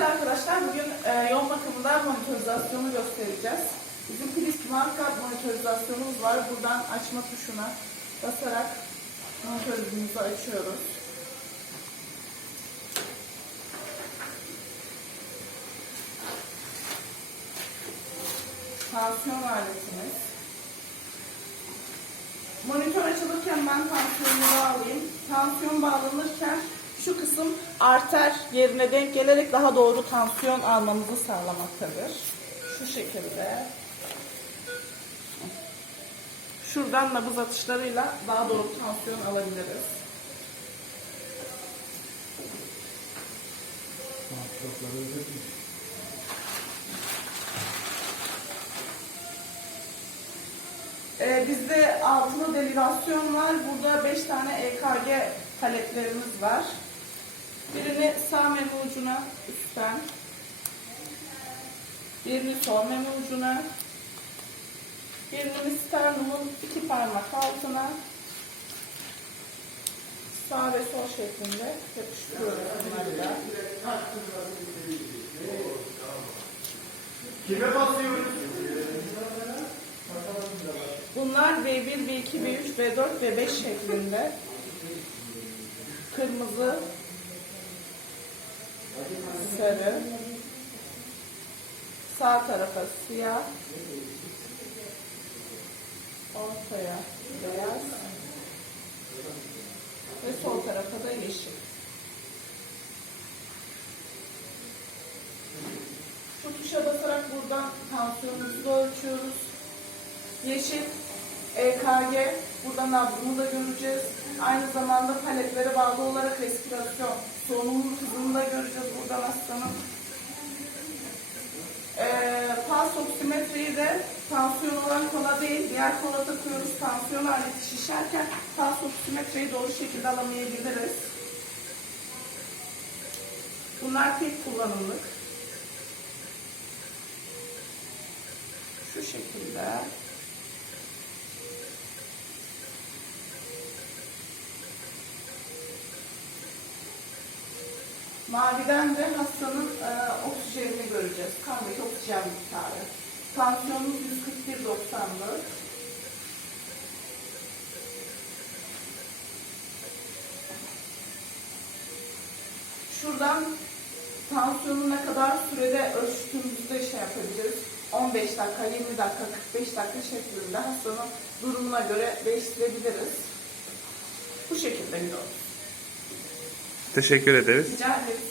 Sevgili arkadaşlar bugün e, yoğun bakımında monitorizasyonu göstereceğiz. Bizim Prisma kart monitorizasyonumuz var. Buradan açma tuşuna basarak monitörümüzü açıyoruz. Tansiyon aletimiz. Monitör açılırken ben tansiyonu bağlayayım. Tansiyon bağlanırken şu kısım arter yerine denk gelerek daha doğru tansiyon almamızı sağlamaktadır. Şu şekilde. Şuradan nabız atışlarıyla daha doğru tansiyon alabiliriz. Ee, bizde altılı delirasyon var. Burada 5 tane EKG paletlerimiz var. Birini sağ meme ucuna üstten, birini sol meme ucuna, birini sternumun iki parmak altına, sağ ve sol şeklinde yapıştırıyoruz bunları da. Kime basıyoruz? Bunlar V1, V2, V3, V4 ve 5 şeklinde. Kırmızı, sarı, sağ tarafa siyah, ortaya beyaz ve sol tarafa da yeşil. Şu tuşa basarak buradan tansiyonumuzu ölçüyoruz. Yeşil EKG, burada nabzını da göreceğiz. Aynı zamanda paletlere bağlı olarak respirasyon, solunum hızını da göreceğiz buradan hastanın. Ee, pulse oksimetreyi de tansiyon olan kola değil, diğer kola takıyoruz. Tansiyon aleti şişerken pulse oksimetreyi doğru şekilde alamayabiliriz. Bunlar tek kullanımlık. Şu şekilde. Maviden de hastanın e, oksijenini göreceğiz. Kandaki oksijen miktarı. Tansiyonumuz 141.94. Şuradan tansiyonu ne kadar sürede ölçtüğümüzü de şey yapabiliriz. 15 dakika, 20 dakika, 45 dakika şeklinde hastanın durumuna göre değiştirebiliriz. Bu şekilde gidiyoruz. Teşekkür ederiz. Rica ederiz.